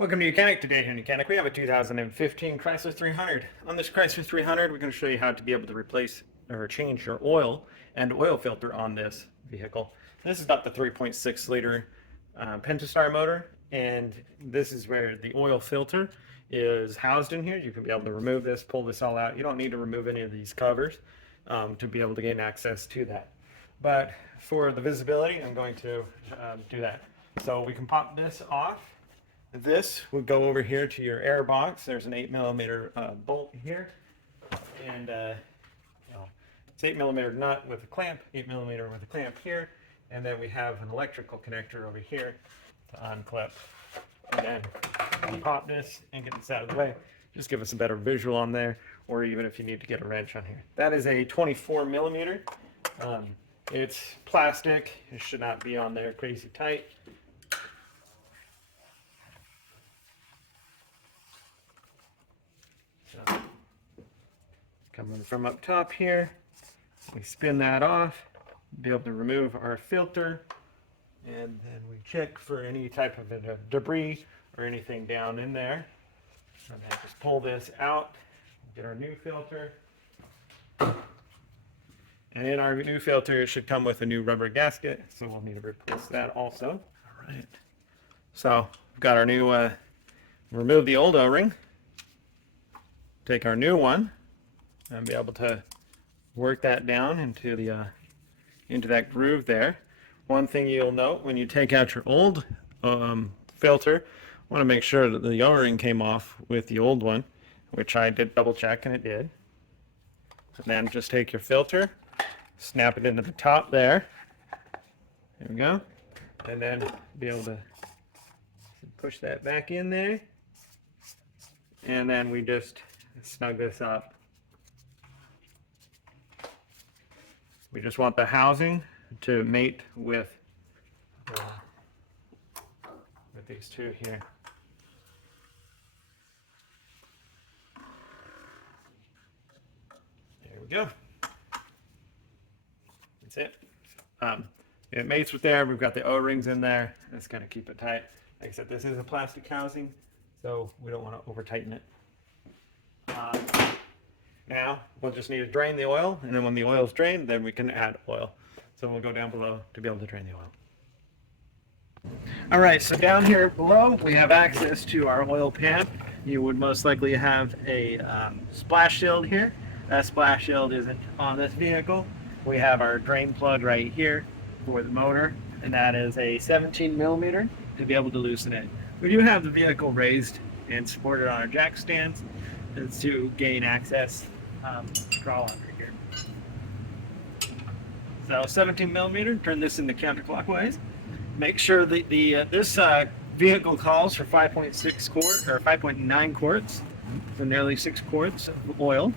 Welcome to Mechanic. Today here in Mechanic we have a 2015 Chrysler 300. On this Chrysler 300 we're going to show you how to be able to replace or change your oil and oil filter on this vehicle. This is not the 3.6 liter Pentastar motor, and this is where the oil filter is housed in here. You can be able to remove this, pull this all out. You don't need to remove any of these covers to be able to gain access to that. But for the visibility I'm going to do that. So we can pop this off. This would go over here to your air box. There's an 8mm bolt here, and it's 8mm nut with a clamp, 8mm with a clamp here, and then we have an electrical connector over here to unclip. And then you pop this and get this out of the way. Just give us a better visual on there, or even if you need to get a wrench on here. That is a 24mm. It's plastic. It should not be on there crazy tight. Coming from up top here, we spin that off, be able to remove our filter, and then we check for any type of debris or anything down in there. And then just pull this out, get our new filter. And in our new filter, it should come with a new rubber gasket, so we'll need to replace that also. All right. So we've got our new, remove the old O-ring, take our new one, and be able to work that down into the into that groove there. One thing you'll note when you take out your old filter, want to make sure that the O-ring came off with the old one, which I did double check and it did. And then just take your filter, snap it into the top there. There we go. And then be able to push that back in there. And then we just snug this up. We just want the housing to mate with these two here. There we go. That's it. It mates with there. We've got the O-rings in there. That's going to keep it tight. Like I said, this is a plastic housing, so we don't want to over tighten it. Now we'll just need to drain the oil, and then when the oil is drained, then we can add oil. So we'll go down below to be able to drain the oil. All right, so down here below we have access to our oil pan. You would most likely have a splash shield here. That splash shield isn't on this vehicle. We have our drain plug right here for the motor, and that is a 17mm to be able to loosen it. We do have the vehicle raised and supported on our jack stands. It's to gain access. Crawl under here. So 17mm, turn this into counterclockwise. Make sure that this vehicle calls for 5.6 quart or 5.9 quarts, so nearly 6 quarts of oil.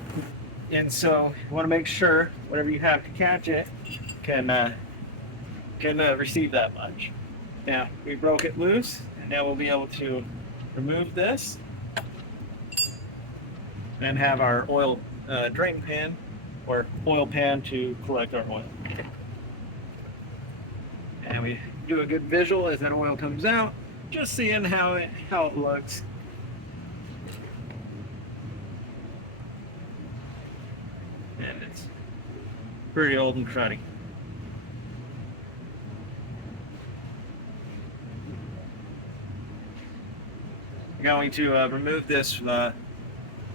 And so you want to make sure whatever you have to catch it can receive that much. Now we broke it loose, and now we'll be able to remove this and have our oil drain pan or oil pan to collect our oil. And we do a good visual as that oil comes out, just seeing how it looks. And it's pretty old and cruddy. I'm going to remove this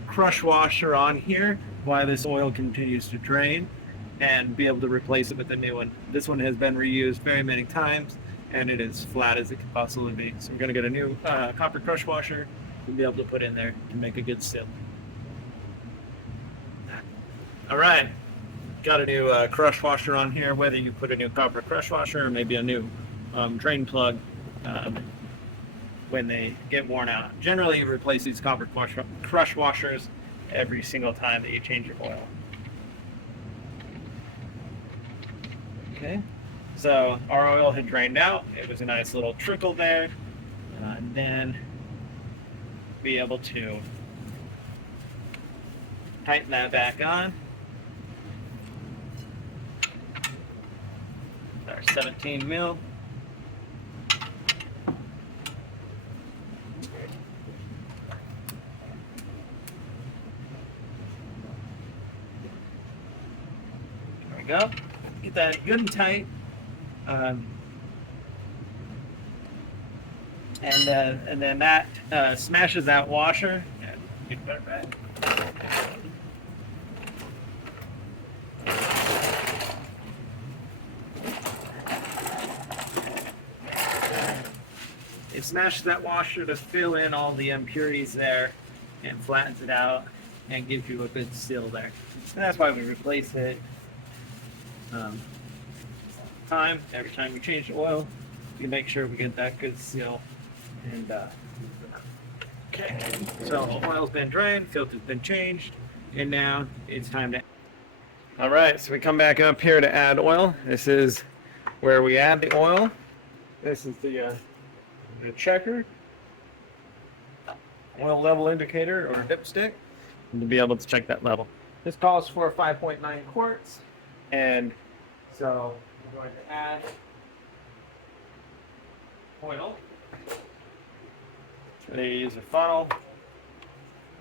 crush washer on here while this oil continues to drain, and be able to replace it with a new one. This one has been reused very many times, and it is flat as it can possibly be. So we're going to get a new copper crush washer and be able to put in there to make a good seal. All right, got a new crush washer on here. Whether you put a new copper crush washer or maybe a new drain plug when they get worn out. Generally, you replace these copper crush washers every single time that you change your oil. Okay, so our oil had drained out. It was a nice little trickle there. And then be able to tighten that back on. Our 17 mil. go. Get that good and tight. And then that smashes that washer. Get that back. It smashes that washer to fill in all the impurities there and flattens it out and gives you a good seal there. And that's why we replace it every time we change the oil. We make sure we get that good seal. And okay, so oil's been drained, filter's been changed, and now it's time to. All right, so we come back up here to add oil. This is where we add the oil. This is the checker, oil level indicator or dipstick, and to be able to check that level. This calls for 5.9 quarts, and so I'm going to add oil. Whether you use a funnel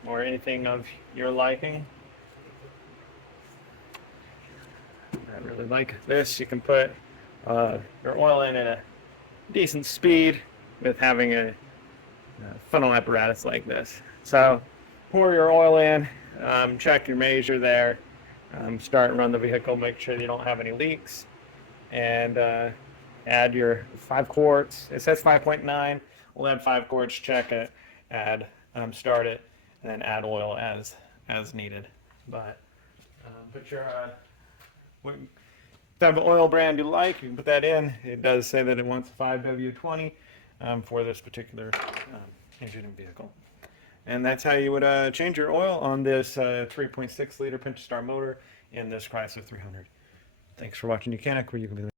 or anything of your liking. I really like this. You can put your oil in at a decent speed with having a funnel apparatus like this. So pour your oil in, check your measure there, start and run the vehicle, make sure you don't have any leaks, and add your 5 quarts. It says 5.9. We'll add 5 quarts, check it, start it, and then add oil as needed. But put your type of oil brand you like, you can put that in. It does say that it wants 5W20 for this particular engine and vehicle. And that's how you would change your oil on this 3.6 liter Pentastar motor in this Chrysler 300. Thanks for watching Mechanic, where you can be